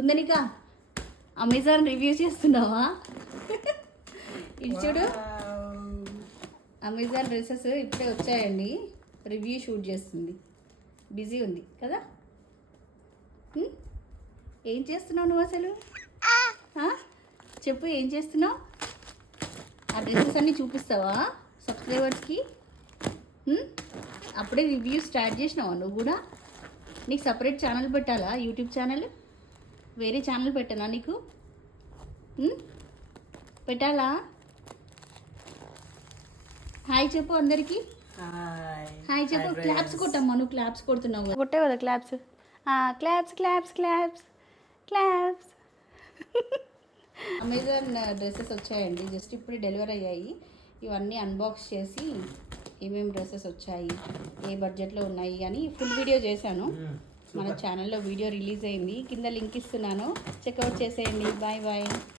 Kundanika Amazon review చేస్తున్నావా? ఇది చూడు, అమెజాన్ డ్రెస్సెస్ ఇప్పుడే వచ్చాయండి. రివ్యూ షూట్ చేస్తుంది, బిజీ ఉంది కదా. ఏం చేస్తున్నావు నువ్వు అసలు? చెప్పు, ఏం చేస్తున్నావు? ఆ డ్రెస్సెస్ అన్నీ చూపిస్తావా సబ్స్క్రైబర్స్కి? అప్పుడే రివ్యూ స్టార్ట్ చేసినావా నువ్వు కూడా? నీకు సపరేట్ ఛానల్ పెట్టాలా? యూట్యూబ్ ఛానల్ వేరే ఛానల్ పెట్టనా నీకు? పెట్టాలా? హాయ్ చెప్పు అందరికి. హాయ్ చెప్పు. క్లాప్స్ కొట్టమ్మా, నువ్వు క్లాప్స్ కొడుతున్నావు, కొట్టావు కదా claps. Claps claps claps claps. Amazon dresses వచ్చాయండి, జస్ట్ ఇప్పుడు డెలివరీ అయ్యాయి. ఇవన్నీ అన్బాక్స్ చేసి ఏమేమి డ్రెస్సెస్ వచ్చాయి, ఏ బడ్జెట్లో ఉన్నాయి అని ఫుల్ వీడియో చేశాను. మన ఛానల్లో వీడియో రిలీజ్ అయింది, కింద లింక్ ఇస్తున్నాను, చెక్అవుట్ చేసేయండి. Bye bye.